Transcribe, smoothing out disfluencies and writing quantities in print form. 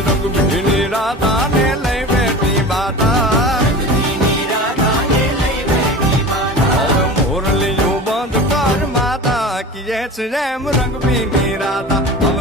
રંગ ભીની રાધા ને લઈ બેઠી માતા મોરલીયું બંધ કર માતા કિયે છે એમ રંગ ભીની રાધા